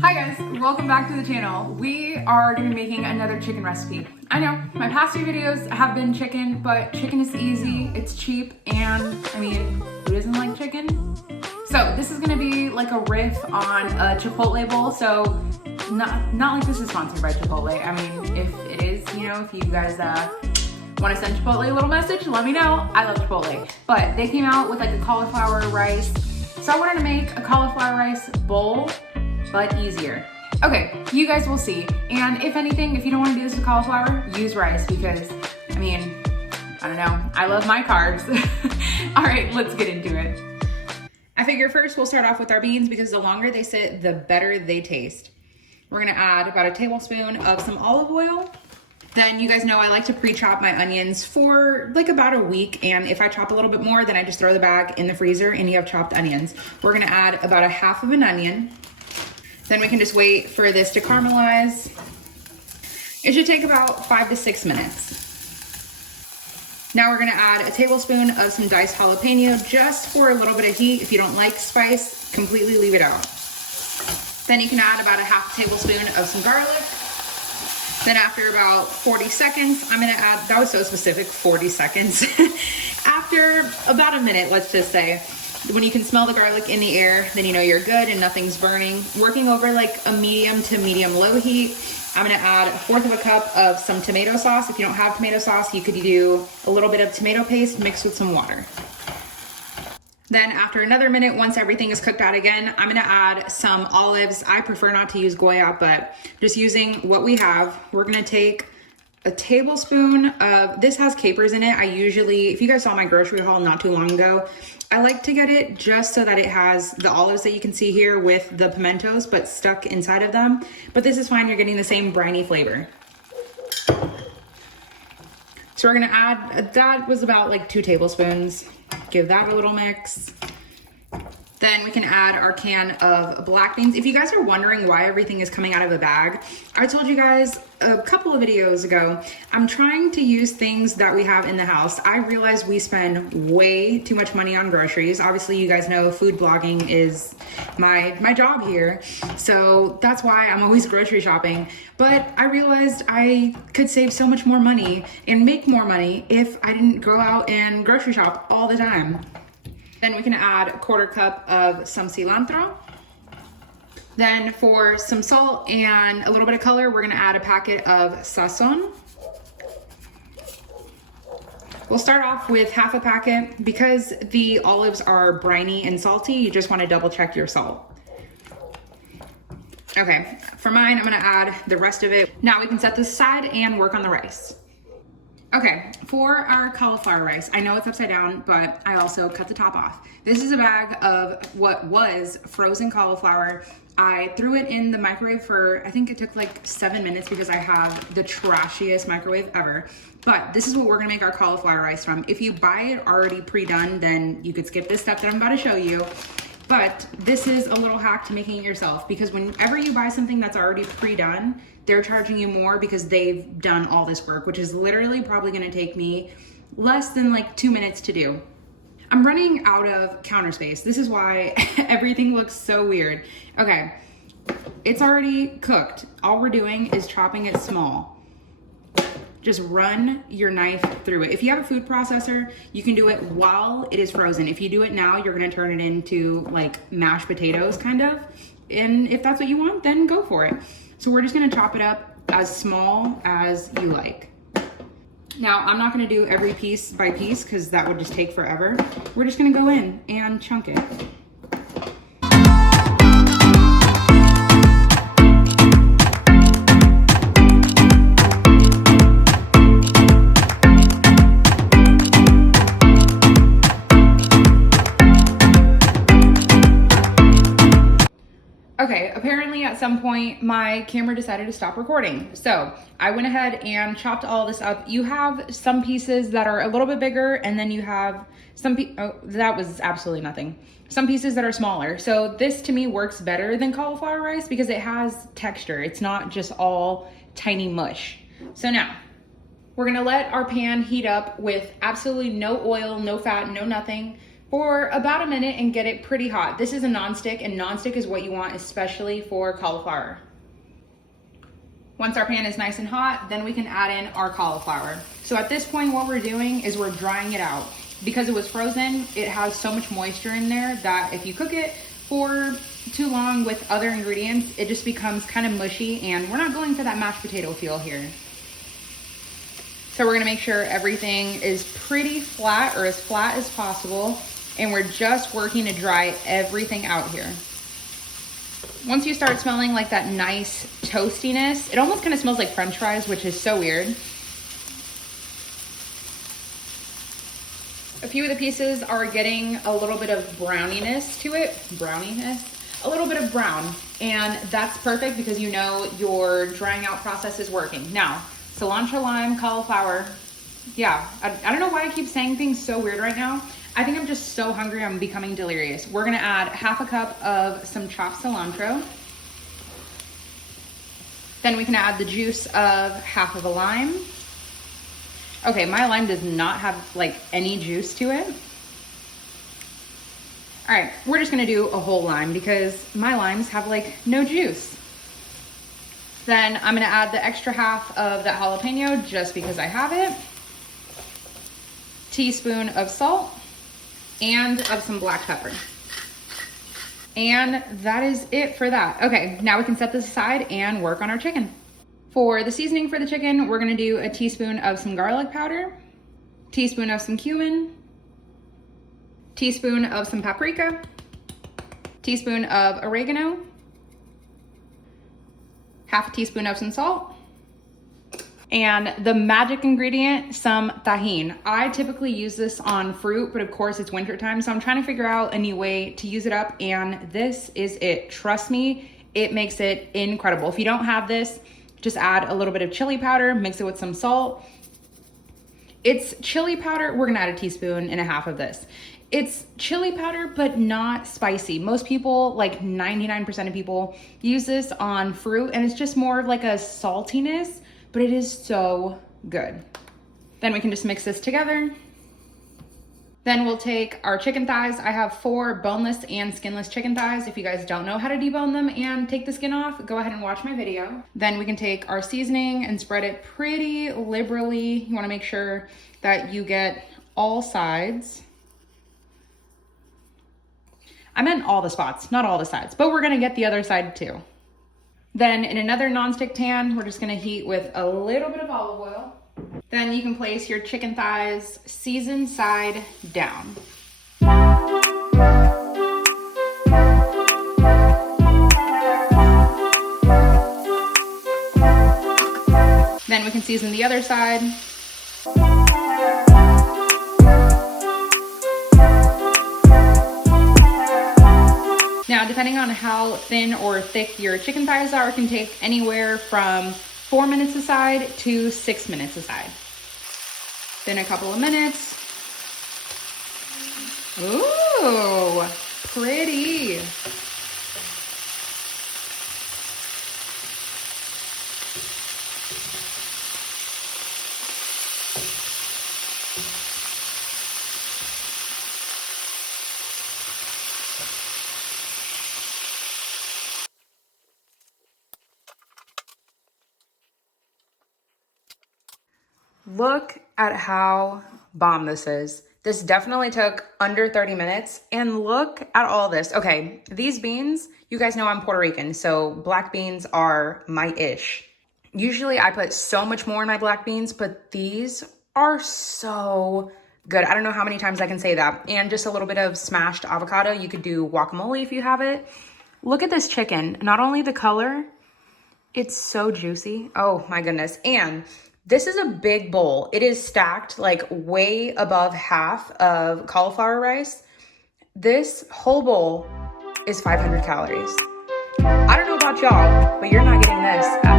Hi guys, welcome back to the channel. We are going to be making another chicken recipe. I know, my past few videos have been chicken, but chicken is easy, it's cheap, and I mean, who doesn't like chicken? So this is going to be like a riff on a Chipotle bowl, so not like this is sponsored by Chipotle. I mean, if it is, you know, if you guys want to send Chipotle a little message, let me know. I love Chipotle. But they came out with like a cauliflower rice, so I wanted to make a cauliflower rice bowl, but easier. Okay, you guys will see. And if anything, if you don't want to do this with cauliflower, use rice because, I mean, I don't know, I love my carbs. All right, let's get into it. I figure first we'll start off with our beans because the longer they sit, the better they taste. We're gonna add about a tablespoon of some olive oil. Then you guys know I like to pre-chop my onions for like about a week, and if I chop a little bit more, then I just throw the bag in the freezer and you have chopped onions. We're gonna add about a half of an onion. Then we can just wait for this to caramelize. It should take about 5 to 6 minutes. Now we're gonna add a tablespoon of some diced jalapeno just for a little bit of heat. If you don't like spice, completely leave it out. Then you can add about a half tablespoon of some garlic. Then after about 40 seconds, I'm gonna add, that was so specific, 40 seconds. After about a minute, let's just say, when you can smell the garlic in the air, then you know you're good and nothing's burning. Working over like a medium to medium low heat, I'm gonna add 1/4 of a cup of some tomato sauce. If you don't have tomato sauce, you could do a little bit of tomato paste mixed with some water. Then after another minute, once everything is cooked out again, I'm gonna add some olives. I prefer not to use Goya, but just using what we have, we're gonna take a tablespoon of, this has capers in it. I usually, if you guys saw my grocery haul not too long ago, I like to get it just so that it has the olives that you can see here with the pimentos, but stuck inside of them. But this is fine, you're getting the same briny flavor. So we're gonna add, that was about like 2 tablespoons. Give that a little mix. Then we can add our can of black beans. If you guys are wondering why everything is coming out of a bag, I told you guys a couple of videos ago, I'm trying to use things that we have in the house. I realize we spend way too much money on groceries. Obviously, you guys know food blogging is my job here. So that's why I'm always grocery shopping. But I realized I could save so much more money and make more money if I didn't go out and grocery shop all the time. Then we can add 1/4 cup of some cilantro. Then for some salt and a little bit of color, we're gonna add a packet of sazon. We'll start off with half a packet. Because the olives are briny and salty, you just wanna double check your salt. Okay, for mine, I'm gonna add the rest of it. Now we can set this aside and work on the rice. Okay, for our cauliflower rice, I know it's upside down, but I also cut the top off. This is a bag of what was frozen cauliflower. I threw it in the microwave for, I think it took like 7 minutes because I have the trashiest microwave ever. But this is what we're gonna make our cauliflower rice from. If you buy it already pre-done, then you could skip this step that I'm about to show you. But this is a little hack to making it yourself, because whenever you buy something that's already pre-done, they're charging you more because they've done all this work, which is literally probably gonna take me less than like 2 minutes to do. I'm running out of counter space. This is why everything looks so weird. Okay, it's already cooked. All we're doing is chopping it small. Just run your knife through it. If you have a food processor, you can do it while it is frozen. If you do it now, you're gonna turn it into like mashed potatoes kind of. And if that's what you want, then go for it. So we're just gonna chop it up as small as you like. Now, I'm not gonna do every piece by piece because that would just take forever. We're just gonna go in and chunk it. Okay, apparently at some point my camera decided to stop recording. So I went ahead and chopped all this up. You have some pieces that are a little bit bigger, and then you have some, oh, that was absolutely nothing. Some pieces that are smaller. So this to me works better than cauliflower rice because it has texture. It's not just all tiny mush. So now we're gonna let our pan heat up with absolutely no oil, no fat, no nothing. for about a minute and get it pretty hot. This is a nonstick, and nonstick is what you want, especially for cauliflower. Once our pan is nice and hot, then we can add in our cauliflower. So at this point, what we're doing is we're drying it out. Because it was frozen, it has so much moisture in there that if you cook it for too long with other ingredients, it just becomes kind of mushy, and we're not going for that mashed potato feel here. So we're gonna make sure everything is pretty flat, or as flat as possible, and we're just working to dry everything out here. Once you start smelling like that nice toastiness, it almost kind of smells like French fries, which is so weird. A few of the pieces are getting a little bit of browniness to it. A little bit of brown. And that's perfect because you know your drying out process is working. Now, cilantro, lime, cauliflower. Yeah, I don't know why I keep saying things so weird right now. I think I'm just so hungry, I'm becoming delirious. We're gonna add half a cup of some chopped cilantro. Then we can add the juice of half of a lime. Okay, my lime does not have like any juice to it. All right, we're just gonna do a whole lime because my limes have like no juice. Then I'm gonna add the extra half of that jalapeno just because I have it. Teaspoon of salt and of some black pepper. And that is it for that. Okay, now we can set this aside and work on our chicken. For the seasoning for the chicken, we're gonna do a teaspoon of some garlic powder, teaspoon of some cumin, teaspoon of some paprika, teaspoon of oregano, half a teaspoon of some salt, and the magic ingredient, some tahini. I typically use this on fruit, but of course it's winter time, so I'm trying to figure out a new way to use it up, and this is it. Trust me, it makes it incredible. If you don't have this, just add a little bit of chili powder, mix it with some salt. It's chili powder, we're gonna add a teaspoon and a half of this. It's chili powder, but not spicy. Most people, like 99% of people, use this on fruit, and it's just more of like a saltiness, but it is so good. Then we can just mix this together. Then we'll take our chicken thighs. I have 4 boneless and skinless chicken thighs. If you guys don't know how to debone them and take the skin off, go ahead and watch my video. Then we can take our seasoning and spread it pretty liberally. You wanna make sure that you get all sides. I meant all the spots, not all the sides, but we're gonna get the other side too. Then in another nonstick pan, we're just gonna heat with a little bit of olive oil. Then you can place your chicken thighs seasoned side down. Then we can season the other side. Now, depending on how thin or thick your chicken thighs are, it can take anywhere from 4 minutes aside to 6 minutes aside. Then a couple of minutes. Ooh, pretty. Look at how bomb this is. This definitely took under 30 minutes, and look at all this. Okay, these beans, you guys know I'm Puerto Rican, so black beans are my ish. Usually I put so much more in my black beans, but these are so good. I don't know how many times I can say that. And just a little bit of smashed avocado. You could do guacamole if you have it. Look at this chicken. Not only the color, it's so juicy. Oh my goodness. And this is a big bowl. It is stacked like way above half of cauliflower rice. This whole bowl is 500 calories. I don't know about y'all, but you're not getting this at